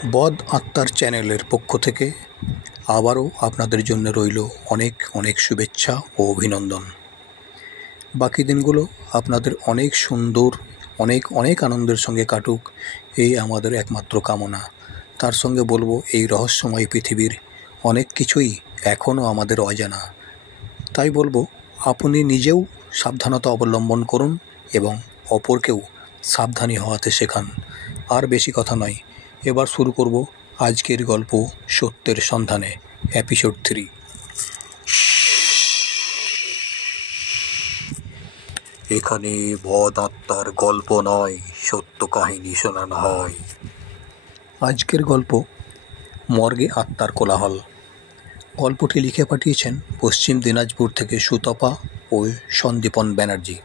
বদ আত্মার চ্যানেলের পক্ষ থেকে আবারও আপনাদের জন্য রইল অনেক অনেক শুভেচ্ছা ও অভিনন্দন। বাকি দিনগুলো আপনাদের অনেক সুন্দর, অনেক অনেক আনন্দের সঙ্গে কাটুক, এই আমাদের একমাত্র কামনা। তার সঙ্গে বলবো, এই রহস্যময় পৃথিবীর অনেক কিছুই এখনও আমাদের অজানা। তাই বলবো, আপনি নিজেও সাবধানতা অবলম্বন করুন এবং অপরকেও সাবধানী হওয়াতে শেখান। আর বেশি কথা নয়, এবার শুরু করব আজকের গল্প সত্যের সন্ধানে, এপিসোড 3। এখানে বদ আত্মার গল্প নয়, সত্য কাহিনী শোনানো হয়। আজকের গল্প মর্গে আত্মার কোলাহল। গল্পটি লিখে পাঠিয়েছেন পশ্চিম দিনাজপুর থেকে সুতপা ও সন্দীপন ব্যানার্জি।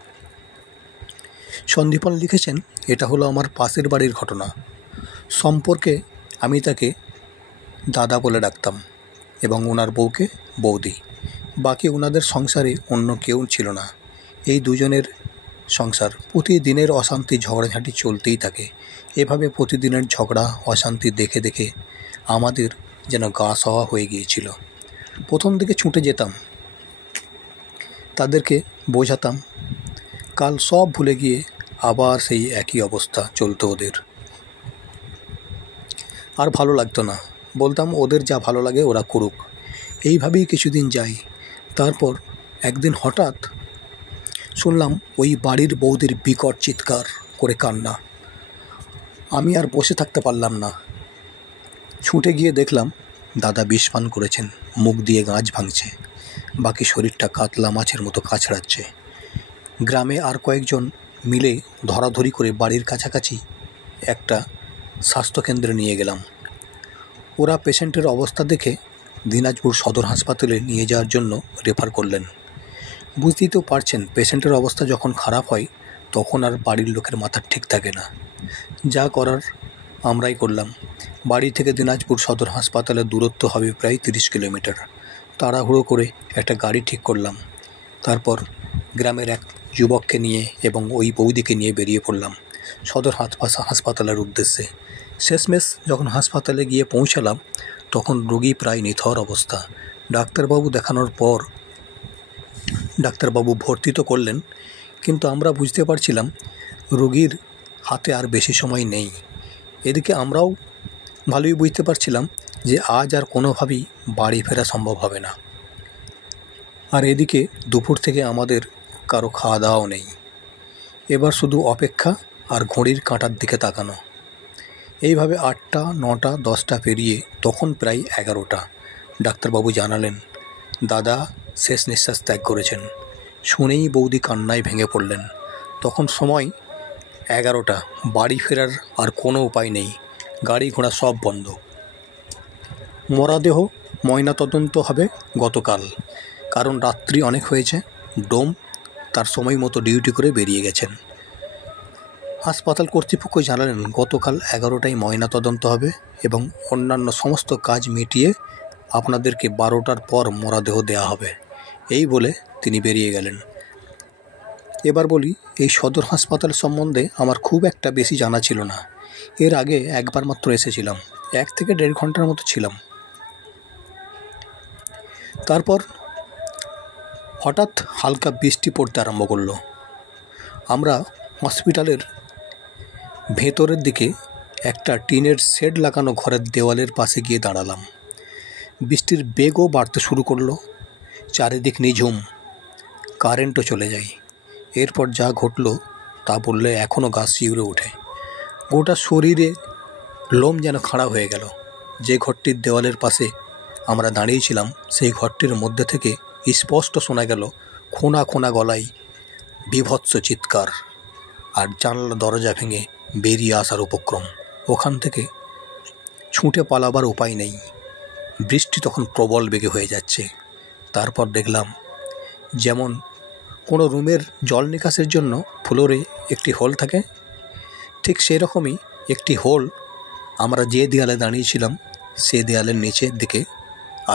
সন্দীপন লিখেছেন, এটা হলো আমার পাশের বাড়ির ঘটনা। সম্পর্কে আমি তাকে দাদা বলে ডাকতাম এবং ওনার বউকে বৌদি। বাকি ওনাদের সংসারে অন্য কেউ ছিল না। এই দুজনের সংসার প্রতিদিনের অশান্তি ঝগড়াঝাঁটি চলতেই থাকে। এভাবে প্রতিদিনের ঝগড়া অশান্তি দেখে দেখে আমাদের যেন গা সওয়া হয়ে গিয়েছিল। প্রথম দিকে ছুটে যেতাম, তাদেরকে বোঝাতাম, কাল সব ভুলে গিয়ে আবার সেই একই অবস্থা চলতো ওদের। আর ভালো লাগতো না, বলতাম ওদের যা ভালো লাগে ওরা করুক। এইভাবেই কিছুদিন যায়। তারপর একদিন হঠাৎ শুনলাম ওই বাড়ির বৌদির বিকট চিৎকার করে কান্না। আমি আর বসে থাকতে পারলাম না, ছুটে গিয়ে দেখলাম দাদা বিষ পান করেছেন, মুখ দিয়ে গাঁজ ভাঙছে, বাকি শরীরটা কাতলা মাছের মতো কাছড়াচ্ছে। গ্রামে আর কয়েকজন মিলে ধরাধরি করে বাড়ির কাছাকাছি একটা স্বাস্থ্যকেন্দ্রে নিয়ে গেলাম। ওরা পেশেন্টের অবস্থা দেখে দিনাজপুর সদর হাসপাতালে নিয়ে যাওয়ার জন্য রেফার করলেন। বুঝতেই তো পারছেন, পেশেন্টের অবস্থা যখন খারাপ হয় তখন আর বাড়ির লোকের মাথা ঠিক থাকে না। যা করার আমরাই করলাম। বাড়ি থেকে দিনাজপুর সদর হাসপাতালের দূরত্ব হবে প্রায় 30 কিলোমিটার। তাড়াহুড়ো করে একটা গাড়ি ঠিক করলাম। তারপর গ্রামের এক যুবককে নিয়ে এবং ওই বৌদিকে নিয়ে বেরিয়ে পড়লাম সদর হাসপাতালের উদ্দেশ্যে। শেষমেশ যখন হাসপাতালে গিয়ে পৌঁছালাম তখন রোগী প্রায় নিথর অবস্থা। ডাক্তারবাবু দেখানোর পর ডাক্তারবাবু ভর্তি তো করলেন, কিন্তু আমরা বুঝতে পারছিলাম রোগীর হাতে আর বেশি সময় নেই। এদিকে আমরাও ভালোই বুঝতে পারছিলাম যে আজ আর কোনোভাবেই বাড়ি ফেরা সম্ভব হবে না। আর এদিকে দুপুর থেকে আমাদের কারো খাওয়া দাওয়াও নেই। এবার শুধু অপেক্ষা আর ঘড়ির কাঁটার দিকে তাকানো। এইভাবে 8টা, 9টা, 10টা পেরিয়ে তখন প্রায় 11টা। ডাক্তারবাবু জানালেন দাদা শেষ নিঃশ্বাস ত্যাগ করেছেন। শুনেই বৌদি কান্নায় ভেঙে পড়লেন। তখন সময় 11টা। বাড়ি ফেরার আর কোনো উপায় নেই, গাড়ি ঘোড়া সব বন্ধ। মরদেহ ময়নাতদন্ত হবে গতকাল, কারণ রাত্রি অনেক হয়েছে। ডোম তার সময় মতো ডিউটি করে বেরিয়ে গেছেন। হাসপাতাল কর্তৃপক্ষ জানালেন গতকাল 11টায় ময়নাতদন্ত হবে এবং অন্যান্য সমস্ত কাজ মিটিয়ে আপনাদেরকে 12টার পর মরদেহ দেওয়া হবে। এই বলে তিনি বেরিয়ে গেলেন। এবার বলি, এই সদর হাসপাতাল সম্বন্ধে আমার খুব একটা বেশি জানা ছিল না। এর আগে একবার মাত্র এসেছিলাম, 1 থেকে 1.5 ঘন্টার মতো ছিলাম। তারপর হঠাৎ হালকা বৃষ্টি পড়তে আরম্ভ করলো। আমরা হসপিটালের ভেতরের দিকে একটা টিনের শেড লাগানো ঘরের দেওয়ালের পাশে গিয়ে দাঁড়ালাম। বৃষ্টির বেগও বাড়তে শুরু করলো। চারিদিক নিঝুম, কারেন্টও চলে যায়। এরপর যা ঘটলো তা বললে এখনও গা শিউরে ওঠে। গোটা শরীরে লোম যেন খাড়া হয়ে গেল। যে ঘরটির দেওয়ালের পাশে আমরা দাঁড়িয়েছিলাম সেই ঘরটির মধ্যে থেকে স্পষ্ট শোনা গেল খোনা খোনা গলায় বীভৎস চিৎকার আর জানলা দরজা ভেঙে বেরিয়ে আসার উপক্রম। ওখান থেকে ছুটে পালাবার উপায় নেই। বৃষ্টি তখন প্রবল বেগে হয়ে যাচ্ছে। তারপর দেখলাম যেমন কোনো রুমের জল নিকাশের জন্য ফ্লোরে একটি হোল থাকে, ঠিক সেরকমই একটি হোল আমরা যে দেয়ালে দাঁড়িয়েছিলাম সে দেয়ালের নিচের দিকে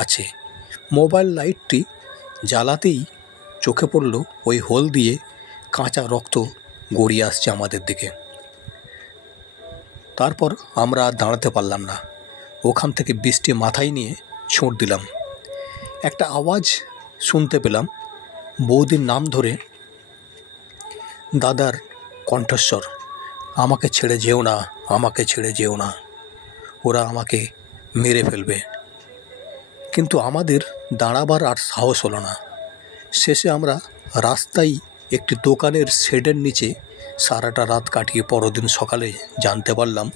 আছে। মোবাইল লাইটটি জ্বালাতেই চোখে পড়ল ওই হোল দিয়ে কাঁচা রক্ত গড়িয়ে আসছে আমাদের দিকে। তারপর আমরা আর দাঁড়াতে পারলাম না, ওখান থেকে বৃষ্টি মাথায় নিয়ে ছুঁড় দিলাম। একটা আওয়াজ শুনতে পেলাম, বৌদির নাম ধরে দাদার কণ্ঠস্বর, আমাকে ছেড়ে যেও না, আমাকে ছেড়ে যেও না, ওরা আমাকে মেরে ফেলবে। কিন্তু আমাদের দাঁড়াবার আর সাহস হলো না। শেষে আমরা রাস্তায় একটি দোকানের শেডের নিচে সারাটা রাত কাটিয়ে পরদিন সকালে জানতে পারলাম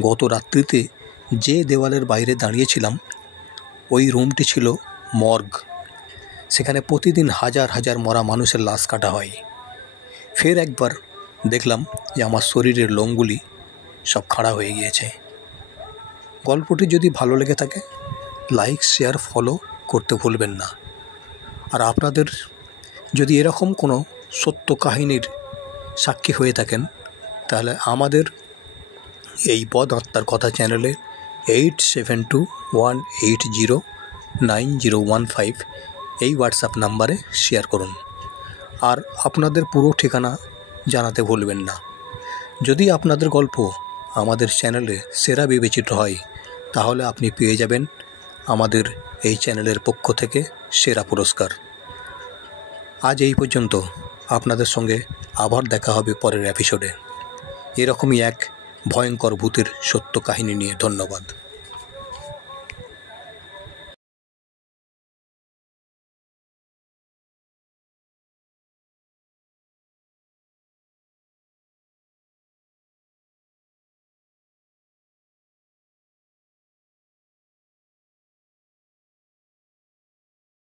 গত রাত্রিতে যে দেওয়ালের বাইরে দাঁড়িয়েছিলাম ওই রুমটি ছিল মর্গ। সেখানে প্রতিদিন হাজার হাজার মরা মানুষের লাশ কাটা হয়। ফের একবার দেখলাম যে আমার শরীরের লোমগুলি সব খাড়া হয়ে গিয়েছে। গল্পটি যদি ভালো লেগে থাকে লাইক, শেয়ার, ফলো করতে ভুলবেন না। আর আপনাদের যদি এরকম কোনো সত্য কাহিনীর সাক্ষী হয়ে থাকেন তাহলে আমাদের এই বদ আত্মার কথা চ্যানেলে 8721809015 এই হোয়াটসঅ্যাপ নাম্বারে শেয়ার করুন। আর আপনাদের পুরো ঠিকানা জানাতে ভুলবেন না। যদি আপনাদের গল্প আমাদের চ্যানেলে সেরা বিবেচিত হয় তাহলে আপনি পেয়ে যাবেন আমাদের এই চ্যানেলের পক্ষ থেকে সেরা পুরস্কার। আজ এই পর্যন্ত। আপনাদের সঙ্গে আবার দেখা হবে পরের এপিসোডে এরকমই এক ভয়ঙ্কর ভূতের সত্য কাহিনী নিয়ে। ধন্যবাদ।